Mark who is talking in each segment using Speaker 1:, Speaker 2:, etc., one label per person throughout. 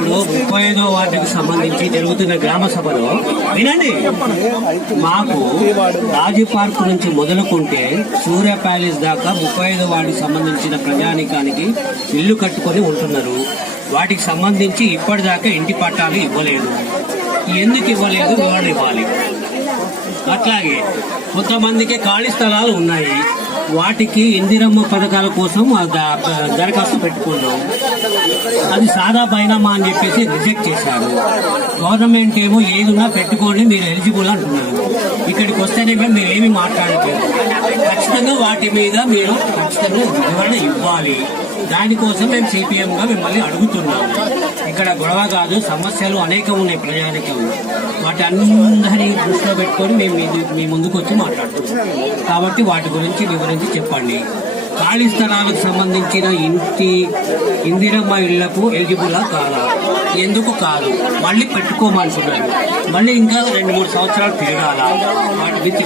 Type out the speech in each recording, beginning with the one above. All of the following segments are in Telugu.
Speaker 1: ఇప్పుడు ముప్పై ఐదో వార్డుకు సంబంధించి జరుగుతున్న గ్రామ సభలో వినండి. మాకు రాజీ పార్క్ నుంచి మొదలుకుంటే సూర్య ప్యాలెస్ దాకా ముప్పై ఐదో వార్డుకు సంబంధించిన ప్రజానికానికి ఇల్లు కట్టుకొని ఉంటున్నారు. వాటికి సంబంధించి ఇప్పటిదాకా ఇంటి పట్టాలు ఇవ్వలేదు. ఎందుకు ఇవ్వలేదు? వివరణ ఇవ్వాలి. అట్లాగే కొంతమందికి ఖాళీ స్థలాలు ఉన్నాయి. వాటికి ఇందిరమ్మ పథకాల కోసం దరఖాస్తు పెట్టుకున్నాం. అది సాదా బైనామా అని చెప్పేసి రిజెక్ట్ చేశారు. గవర్నమెంట్ ఏమో ఏదున్నా పెట్టుకోండి మీరు ఎలిజిబుల్ అంటున్నారు. ఇక్కడికి వస్తేనేమో మీరు ఏమి మాట్లాడట్లేదు. ఖచ్చితంగా వాటి మీద మీరు ఖచ్చితంగా వివరణ ఇవ్వాలి. దానికోసం మేము సిపిఎం గా మిమ్మల్ని అడుగుతున్నాము ఇక్కడ గొడవ కాదు సమస్యలు అనేకం ఉన్నాయి ప్రజానికం. వాటి అందరినీ దృష్టిలో పెట్టుకొని మేము మీ- మీ ముందుకు వచ్చి మాట్లాడుతున్నాం కాబట్టి వాటి గురించి వివరించి చెప్పండి. ఖాళీ స్థలాలకు సంబంధించిన ఇంటి ఇందిరమ్మ ఇళ్ళకు ఎలిజిబుల్లా కాదా? ఎందుకు కాదు? మళ్ళీ పెట్టుకోమంటున్నారు మళ్ళీ ఇంకా రెండు మూడు సంవత్సరాలు తిరగాల? వాటి గురించి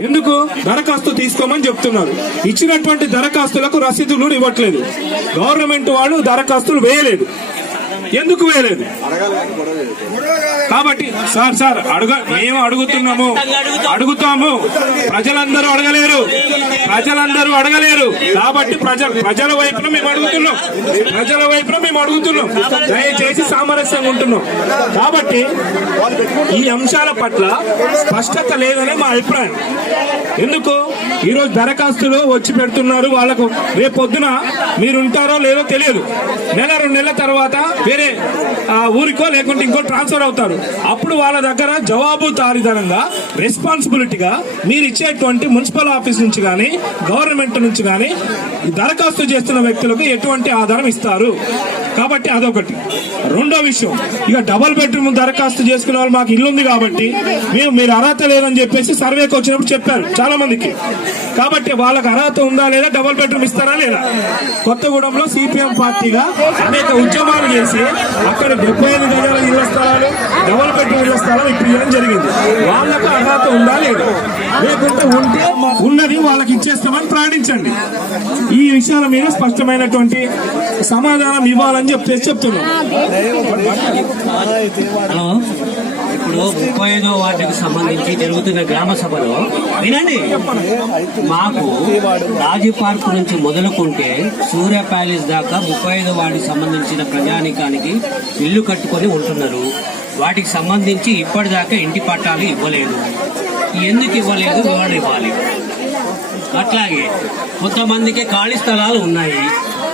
Speaker 2: ఎందుకు? దరఖాస్తు తీసుకోమని చెప్తున్నారు. ఇచ్చినటువంటి దరఖాస్తులకు రసీదులు ఇవ్వట్లేదు. గవర్నమెంట్ వాళ్ళు దరఖాస్తులు వేయలేదు. ఎందుకు వేయలేదు? కాబట్టి సార్ సార్ అడుగ మేము అడుగుతున్నాము. అడుగుతాము. ప్రజలందరూ అడగలేరు. ప్రజలందరూ అడగలేరు. కాబట్టి ప్రజల ప్రజల వైపున మేము అడుగుతున్నాం. ప్రజల వైపున మేము అడుగుతున్నాం. దయచేసి సామరస్యంగా ఉంటున్నాం. కాబట్టి ఈ అంశాల పట్ల స్పష్టత లేదనే మా అభిప్రాయం. ఎందుకు? ఈరోజు దరఖాస్తులు వచ్చి పెడుతున్నారు. వాళ్ళకు రేపు పొద్దున మీరు ఉంటారో లేదో తెలియదు. నెల రెండు నెలల తర్వాత వేరే ఆ, ఊరికో లేకుంటే ఇంకో ట్రాన్స్ఫర్ అవుతారు. అప్పుడు వాళ్ళ దగ్గర జవాబుదారీతనంగా రెస్పాన్సిబిలిటీగా మీరు ఇచ్చేటువంటి మున్సిపల్ ఆఫీస్ నుంచి కానీ గవర్నమెంట్ నుంచి కానీ దరఖాస్తు చేస్తున్న వ్యక్తులకు ఎటువంటి ఆధారం ఇస్తారు. కాబట్టి అదొకటి. రెండో విషయం ఇక డబల్ బెడ్రూమ్ దరఖాస్తు చేసుకునే వాళ్ళు మాకు ఇల్లు ఉంది కాబట్టి మేము మీరు అర్హత లేదని చెప్పేసి సర్వేకి వచ్చినప్పుడు చెప్పారు చాలా మందికి కాబట్టి వాళ్ళకి అర్హత ఉందా లేదా డబల్ బెడ్రూమ్ ఇస్తారా లేదా? కొత్తగూడెంలో సిపిఎం పార్టీగా అనేక ఉద్యమాలు చేసి అక్కడ డెబ్బై ఐదు గజాల ఇళ్ళ స్థలాలు డబల్ బెడ్రూమ్ ఇళ్ళ స్థలాలు ఇప్పించడం జరిగింది. వాళ్ళకు అర్హత ఉందా లేదా? లేకుంటే ఉంటే ఉన్నది వాళ్ళకి ఇచ్చేస్తామని ప్రకటించండి ఈ విషయాల మీద స్పష్టమైనటువంటి సమాధానం ఇవ్వాలని చెప్తే చెప్తున్నాం.
Speaker 1: హలో. ఇప్పుడు ముప్పై ఐదో వార్డుకు సంబంధించి జరుగుతున్న గ్రామ సభలో వినండి. మాకు రాజీ పార్క్ నుంచి మొదలుకుంటే సూర్య ప్యాలెస్ దాకా ముప్పై ఐదో వార్డుకు సంబంధించిన ప్రజానికానికి ఇల్లు కట్టుకొని ఉంటున్నారు. వాటికి సంబంధించి ఇప్పటిదాకా ఇంటి పట్టాలు ఇవ్వలేదు. ఎందుకు ఇవ్వలేదు? వివరణ ఇవ్వాలి. అట్లాగే కొంతమందికి ఖాళీ స్థలాలు ఉన్నాయి.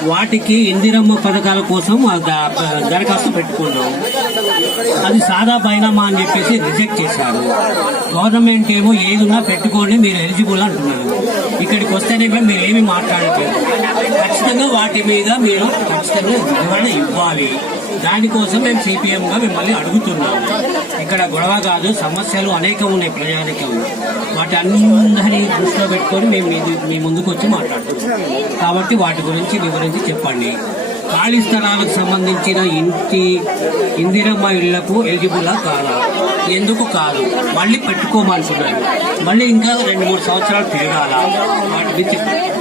Speaker 1: వాటికి ఇందిరమ్మ పథకాల కోసం దరఖాస్తు పెట్టుకున్నాం. అది సాదా బైనామా అని చెప్పేసి రిజెక్ట్ చేశారు. గవర్నమెంట్ ఏమో ఏదున్నా పెట్టుకోండి మీరు ఎలిజిబుల్ అంటున్నారు. ఇక్కడికి వస్తేనేమో మీరు ఏమి మాట్లాడట్లేదు. ఖచ్చితంగా వాటి మీద మీరు ఖచ్చితంగా వివరణ ఇవ్వాలి. దానికోసం మేము సిపిఎంగా మిమ్మల్ని అడుగుతున్నాము. ఇక్కడ గొడవ కాదు సమస్యలు అనేకం ఉన్నాయి ప్రజానికం. వాటి అందరినీ దృష్టిలో పెట్టుకొని మేము మీ- మీ ముందుకు వచ్చి మాట్లాడుతున్నాం కాబట్టి వాటి గురించి వివరించి చెప్పండి. ఖాళీ స్థలాలకు సంబంధించిన ఇంటి ఇందిరమ్మ ఇళ్ళకు ఎలిజిబుల్లా కాదా? ఎందుకు కాదు? మళ్ళీ పెట్టుకోమంటున్నారు మళ్ళీ ఇంకా రెండు మూడు సంవత్సరాలు తిరగాల? వాటి గురించి చెప్పండి.